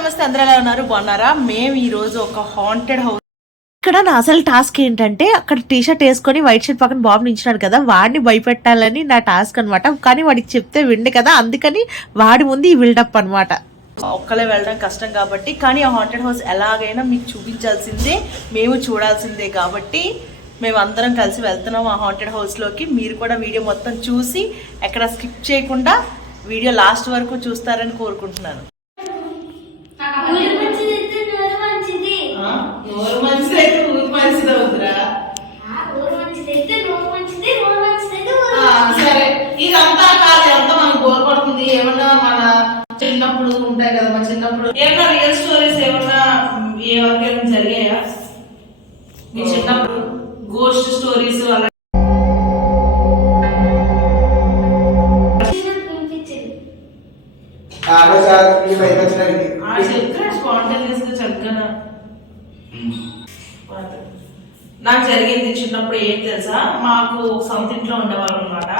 నమస్తే అందరూ ఎలా ఉన్నారు? బాగున్నారా? మేము ఈ రోజు ఒక హాంటెడ్ హౌస్ ఇక్కడ నా అసలు టాస్క్ ఏంటంటే అక్కడ టీ షర్ట్ వేసుకొని వైట్ షర్ట్ పక్కన బాబు నించున్నాడు కదా వాడిని భయపెట్టాలని నా టాస్క్ అన్నమాట. కానీ వాడికి చెప్తే విండు కదా అందుకని వాడి ముందు ఈ బిల్డప్ అన్నమాట. ఒక్కలే వెళ్ళడం కష్టం కాబట్టి కానీ ఆ హాంటెడ్ హౌస్ ఎలాగైనా మీకు చూపించాల్సిందే మేము చూడాల్సిందే కాబట్టి మేము అందరం కలిసి వెళ్తున్నాం ఆ హాంటెడ్ హౌస్లోకి మీరు కూడా వీడియో మొత్తం చూసి ఎక్కడ స్కిప్ చేయకుండా వీడియో లాస్ట్ వరకు చూస్తారని కోరుకుంటున్నాను. ఏమన్నా మన చిన్నప్పుడు ఉంటాయి కదా మన చిన్నప్పుడు ఏమన్నా రియల్ స్టోరీస్ ఏమన్నా మ్, ఏ వరకైనా జరిగాయా? మీ చిన్నప్పుడు గోస్ట్ స్టోరీస్ అలా నాకు జరిగింది చిన్నప్పుడు ఏం తెలుసా? మాకు సొంత ఇంట్లో ఉండేవాళ్ళు అనమాట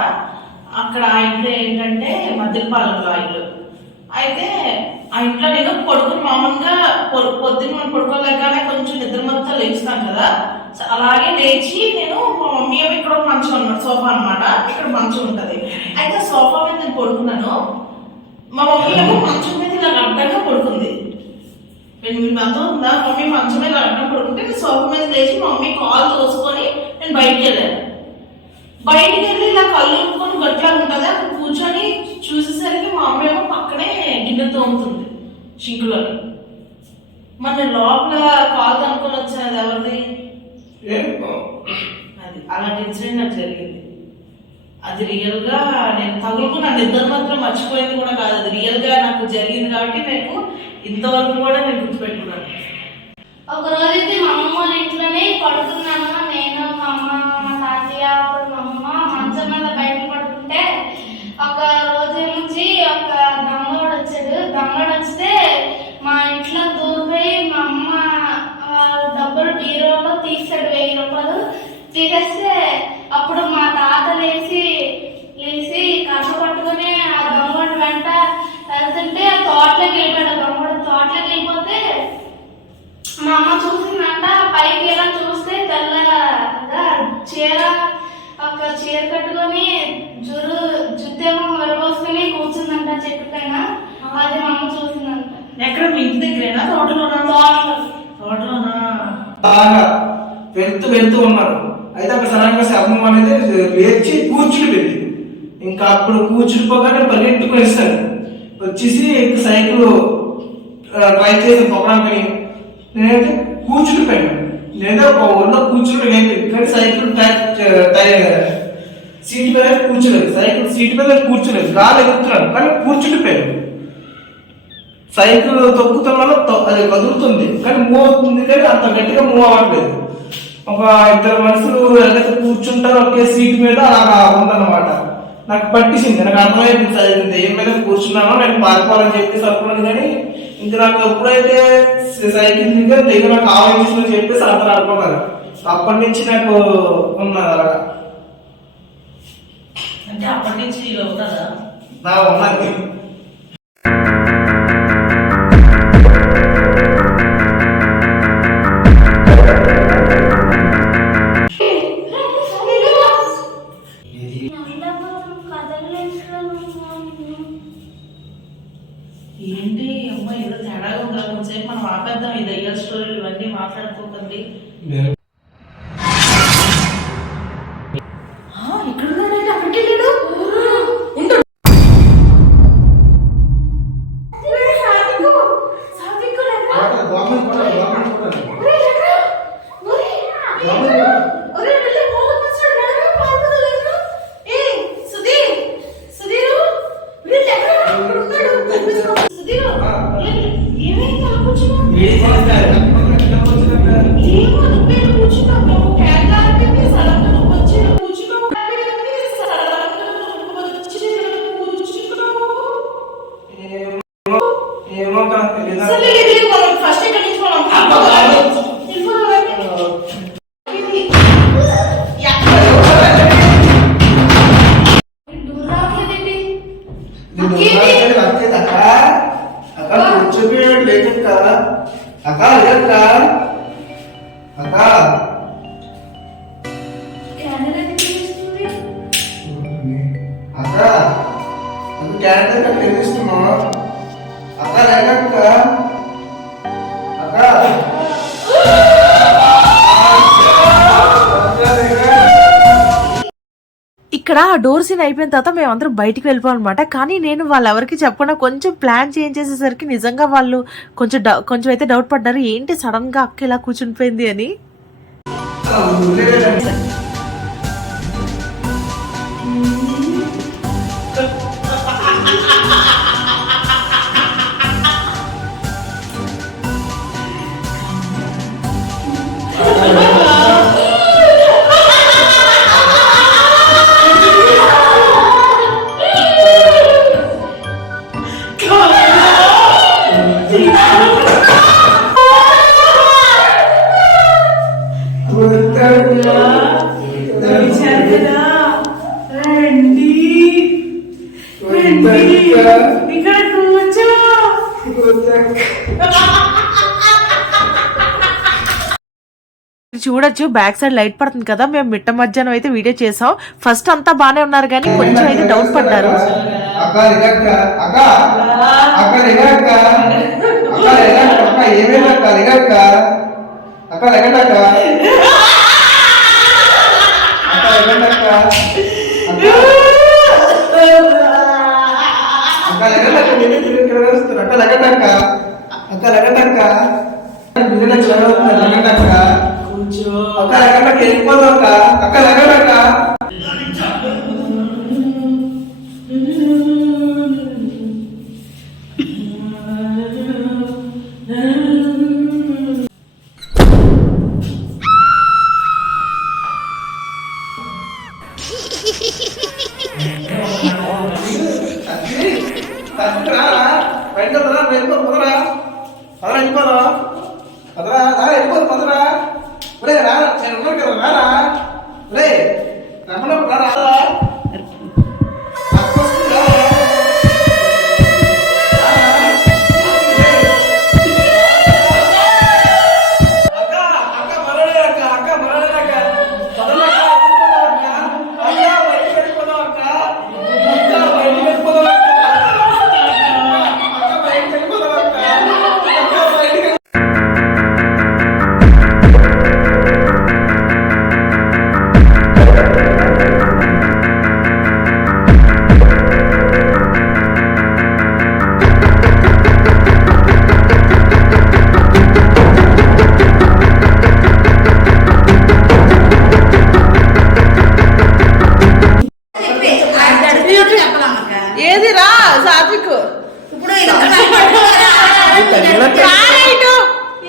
అక్కడ ఆ ఇంట్లో ఏంటంటే మద్దిలపాలెంలో ఆ ఇల్లు. అయితే ఆ ఇంట్లో నేను పడుకుని మామూలుగా పొద్దున్న మనం పడుకోలేకనే కొంచెం నిద్ర మొత్తం లేస్తాం కదా. సో అలాగే లేచి నేను మా మమ్మీ ఏమో ఇక్కడ ఒక మంచం అన్నమాట సోఫా అన్నమాట. ఇక్కడ మంచం ఉంటుంది. అయితే సోఫా మీద నేను పడుకున్నాను. మా మమ్మీ ఏమో మంచం మీద ఇలా అడ్డంగా పడుకుంది. నేను మీ ఉందా? మమ్మీ మంచం మీద అడ్డం పడుకుంటే నేను సోఫా మీద లేచి మా మమ్మీ కాల్ తోసుకొని నేను బయటికి వెళ్ళాను. బయటికి వెళ్ళి ఇలా కళ్ళు ఊపుకొని గట్లా ఉంటుంది? అక్కడ కూర్చొని చూసేసరికి మా అమ్మ ఏమో పక్కనే గిన్నె తోముతుంది షింకులోని మరి నేను లోపల కాల్ అనుకొని వచ్చాను ఎవరిది? అది అలాంటి ఇన్సిడెంట్ నాకు జరిగింది. అది రియల్గా నేను తగులుకున్న నిద్ర మాత్రం మర్చిపోయింది కూడా కాదు. అది రియల్గా నాకు జరిగింది కాబట్టి నాకు ఇంతవరకు కూడా నేను గుర్తుపెట్టుకున్నాను. ఒక రోజైతే మా వాళ్ళ ఇంట్లోనే పడుకున్నాను నేను మా అమ్మ మా తాతయ్య అప్పుడు మా అమ్మ మంచం మీద బయట పడుకుంటే ఒక రోజు నుంచి ఒక దొంగోడు వచ్చాడు దొంగోడు వస్తే మా ఇంట్లో దూరిపోయి మా అమ్మ ఆ, డబ్బులు బీరోలో తీసాడు వెయ్యి రూపాయలు తీసేస్తే అప్పుడు మా తాత లేచి లేచి కర్ర పట్టుకుని ఆ దొంగోడు వెంట వెళ్తుంటే ఆ తోటలోకి వెళ్ళిపోయాడు. దొంగోడు తోటలోకి వెళ్ళిపోతే మా అమ్మ చూసిందంట పైకి ఎలా చూస్తే తెల్లగా చీర ఒక చీర కట్టుకొని జురు జుత్తేమో వరబోసుకొని కూర్చుందంట చెట్టు పైన. అది మా అమ్మ చూసిందంట. ఎక్కడ? మీ ఇంటి దగ్గరేనా? తోటలోనా? తోటలో. తోటలోనా? బాగా వెళ్తూ వెళ్తూ ఉన్నారు. అయితే అక్కడ సడన్గా శాపం అనేది లేచి కూర్చుని ఇంకా అప్పుడు కూర్చునిపోగానే పరిగెట్టుకుని ఇస్తాను వచ్చేసి సైకిల్ ట్రై చేసి పొగడానికి నేనైతే కూర్చుడిపోయాను లేదా ఒక ఒళ్ళో కూర్చుని లేదు కానీ సైకిల్ టైర్ సీట్ మీద కూర్చోలేదు సైకిల్ సీట్ మీద కూర్చోలేదు గాలి ఎగురుతున్నాను కానీ కూర్చుండిపోయాను సైకిల్ తొక్కుతున్న అది కదులుతుంది కానీ మూవ్ అవుతుంది. కానీ అంత గట్టిగా మూవ్ అవ్వట్లేదు. ఒక ఇద్దరు మనుషులు ఎలాగైతే కూర్చుంటారో ఒకే సీట్ మీద అలాగా ఉందన్నమాట. నాకు పట్టించింది నాకు అర్థమైంది నేను దెయ్యం మీద కూర్చున్నాను నేను పారిపోవాలని చెప్పేసి అనుకున్నాను కానీ ఇంకా నాకు ఎప్పుడైతే సైకిల్ దిగా దెయ్యం నాకు ఆలోచించిందని చెప్పేసి అందరూ అనుకున్నారు. అప్పటి నుంచి నాకు ఉన్నది అలాగా అంటే అప్పటి నుంచి నా ఉన్నది. ఏంటి అమ్మ? ఏదో తేడాగా ఉందా కొంచెంసేపు మనం ఆపేద్దాం. ఇది దయ్యాల స్టోరీలు ఇవన్నీ మాట్లాడుకోకండి. అక్క అక్క అక్క అక్క అది క్యారెక్టర్ అక్కడ అక్క లేకక్క ఇక్కడ ఆ డోర్ సీన్ అయిపోయిన తర్వాత మేమందరం బయటికి వెళ్ళిపోయాం అనమాట కానీ నేను వాళ్ళెవరికి చెప్పకుండా కొంచెం ప్లాన్ చేంజ్ చేసేసరికి నిజంగా వాళ్ళు కొంచెం డౌ- కొంచెం అయితే డౌట్ పడ్డారు. ఏంటి సడన్గా అక్క ఇలా కూర్చునిపోయింది అని? చూడొచ్చు బ్యాక్ సైడ్ లైట్ పడుతుంది కదా మేము మిట్ట మధ్యాహ్నం అయితే వీడియో చేసాం. ఫస్ట్ అంతా బానే ఉన్నారు కానీ కొంచెం అయితే డౌట్ పడ్డారు. అక్క కూర్చో అక్క వెళ్ళిపోతాం అక్క అక్క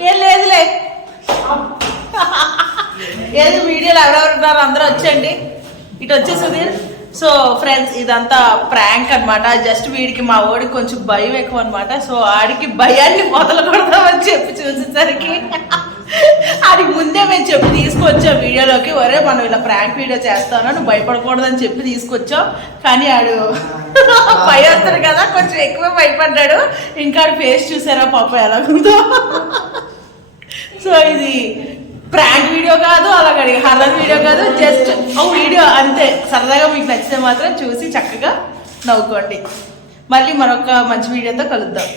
ఏం లేదులే. ఏది వీడియోలో ఎవరెవరు ఉన్నారో అందరూ వచ్చండి ఇటు వచ్చే సుధీర్. సో ఫ్రెండ్స్ ఇదంతా ప్రాంక్ అనమాట జస్ట్ వీడికి మా ఓడికి కొంచెం భయం ఎక్కువ అనమాట సో ఆడికి భయాన్ని మొదలు కొడదామని చెప్పి చూసేసరికి ఆడికి ముందే మేము చెప్పి తీసుకొచ్చాం వీడియోలోకి. ఒరే మనం ఇలా ప్రాంక్ వీడియో చేస్తాను? నువ్వు భయపడకూడదని చెప్పి తీసుకొచ్చాం. కానీ ఆడు భయస్తారు కదా కొంచెం ఎక్కువ భయపడ్డాడు. ఇంకా ఆడు ఫేస్ చూసారా పాప ఎలాగుందో. సో ఇది ప్రాంక్ వీడియో కాదు అలాగే హర్రర్ వీడియో కాదు జస్ట్ ఓ వీడియో అంతే. సరదాగా మీకు నచ్చితే మాత్రం చూసి చక్కగా నవ్వుకోండి. మళ్ళీ మరొక మంచి వీడియోతో కలుద్దాం.